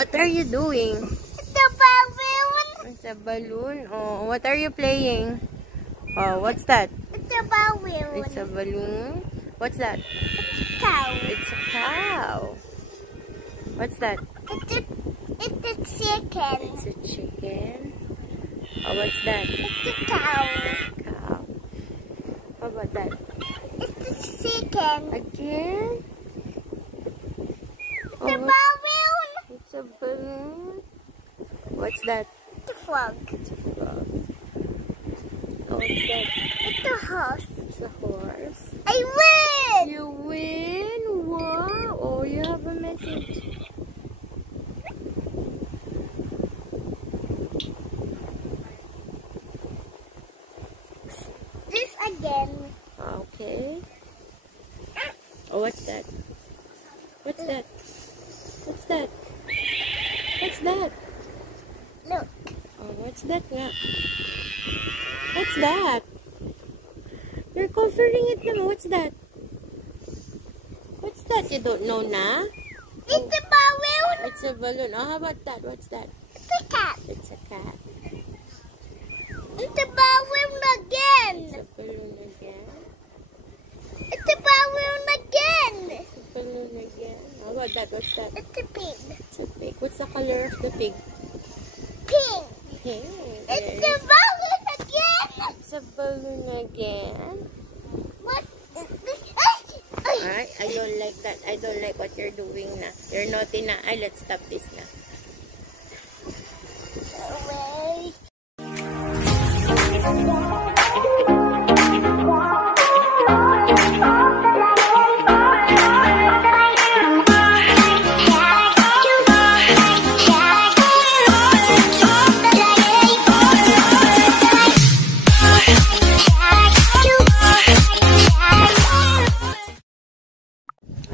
What are you doing? It's a balloon. It's a balloon. Oh, what are you playing? Oh, what's that? It's a balloon. It's a balloon. What's that? It's a cow. It's a cow. What's that? It's a chicken. It's a chicken. Oh, what's that? It's a cow. Cow. How about that? It's a chicken. Again? It's a balloon. It's a balloon. What's that? It's a frog. It's a frog. Oh, what's that? It's a horse. It's a horse. I win! You win? Wow! Oh, you have a message. This again. Okay. Oh, what's that? What's that? What's that? What's that? Look. Oh, what's that nga? What's that? You're covering it naman. What's that? What's that? You don't know na? It's a balloon. It's a balloon. Oh, how about that? What's that? It's a cat. It's a cat. It's a balloon again. It's a balloon again. It's a balloon again. It's a balloon again. How about that? What's that? It's a pig. It's a pig. What's the color of the pig? Pink. Pink. It's a balloon again. It's a balloon again. What is this? Alright, I don't like that. I don't like what you're doing na. You're naughty na. Ay, let's stop this na. Wait.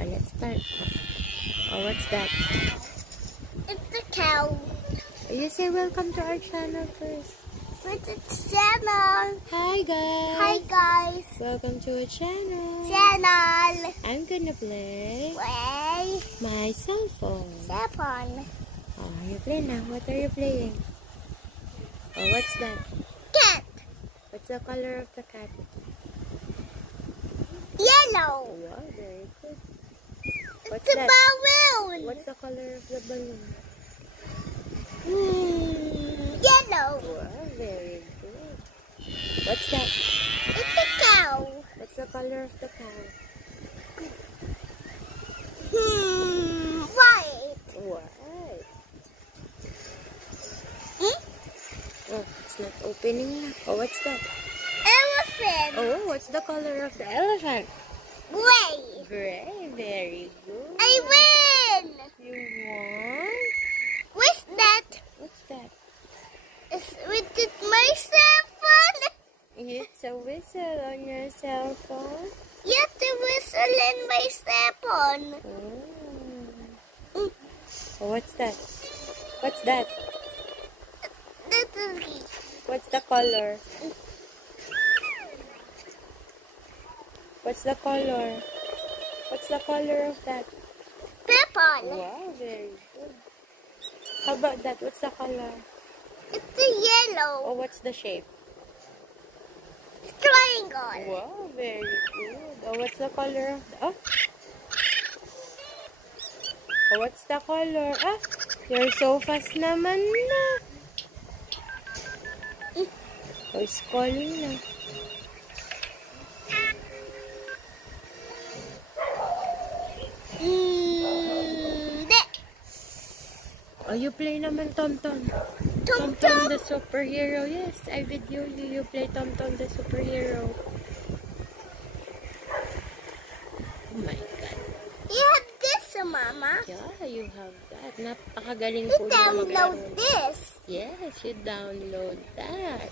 Let's start. Oh, what's that? It's a cow. You say welcome to our channel first. What's the channel? Hi guys. Hi guys. Welcome to a channel. Channel. I'm gonna play Play. my cell phone. Seven. Oh, you play now. What are you playing? Oh, what's that? Cat. What's the color of the cat? Yellow. Wow, very good. What's It's a that? balloon. What's the color of the balloon? Yellow. Wow, very good. What's that? It's a cow. What's the color of the cow? White. White. Hmm? Oh, it's not opening na. Oh, what's that? Elephant. Oh, what's the color of the elephant? Gray. Gray. Very good. I win. You won? What's that? What's that? It's with my cell phone. It's a whistle on your cell phone. You have to whistle in my cell phone. Oh. Oh, what's that? What's that? What's the color? What's the color? What's the color of that? Purple. Wow, very good. How about that? What's the color? It's a yellow. Oh, what's the shape? Triangle. Wow, very good. Oh, what's the color of the... Oh. Oh, what's the color? Ah, you're so fast naman na. Oh, it's calling na. Oh, you play naman Tom-Tom. Tom-Tom the superhero. Yes, I video you. You play Tom-Tom the superhero. Oh my God. You have this, Mama. Yeah, you have that. Napakagaling You po na download mag-aral. this. Yes, you download that.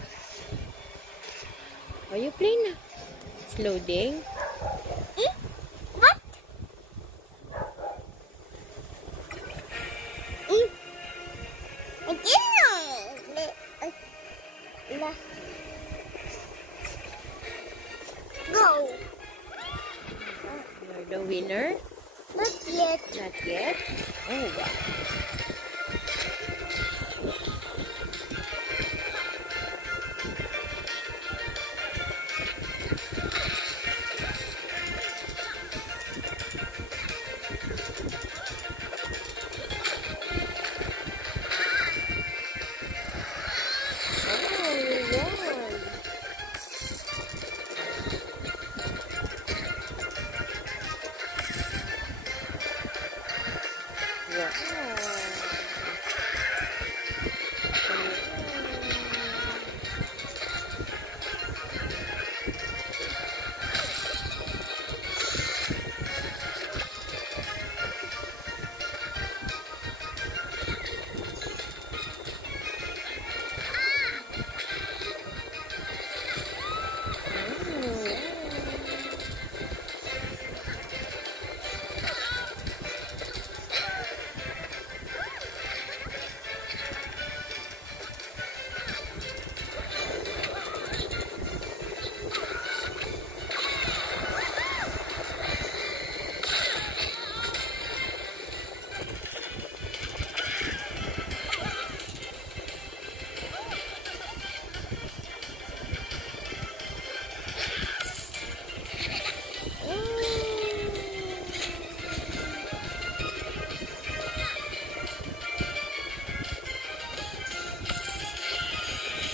Oh, you play na. It's loading. What? Go. You're the winner. Not yet. Not yet. Oh, wow.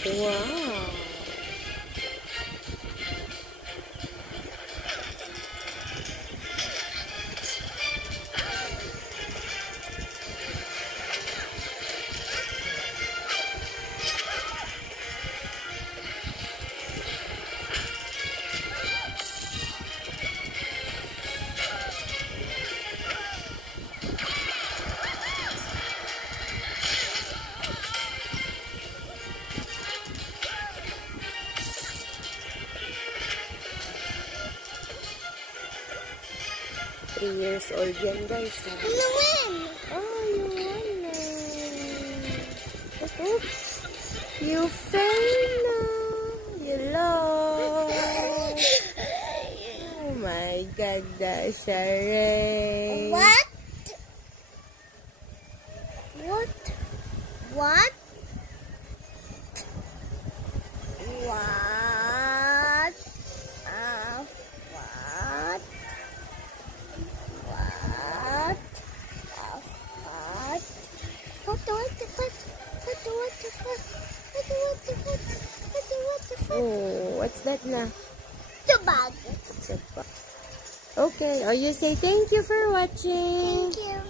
Wow. 3 years old yan, guys. Ha? You win! Oh, you won na. Oops. You failed na. You lost. Oh my God, Dasharay. What? What? What? What? What? What? Oh, what's that na? The bag. It's a bug. Okay, or you say thank you for watching. Thank you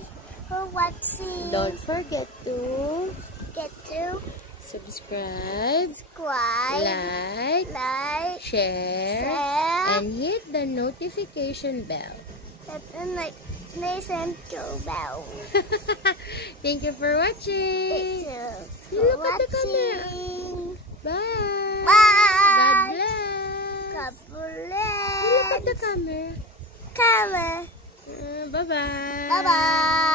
for watching. Don't forget to Get to subscribe, subscribe, like, share, share, and hit the notification bell. and like listen to bell. Thank you for watching. Thank you You for look at the camera. watching. Bye. Bye. God bless. God bless. You look at the camera. Camera. Bye-bye. Bye bye.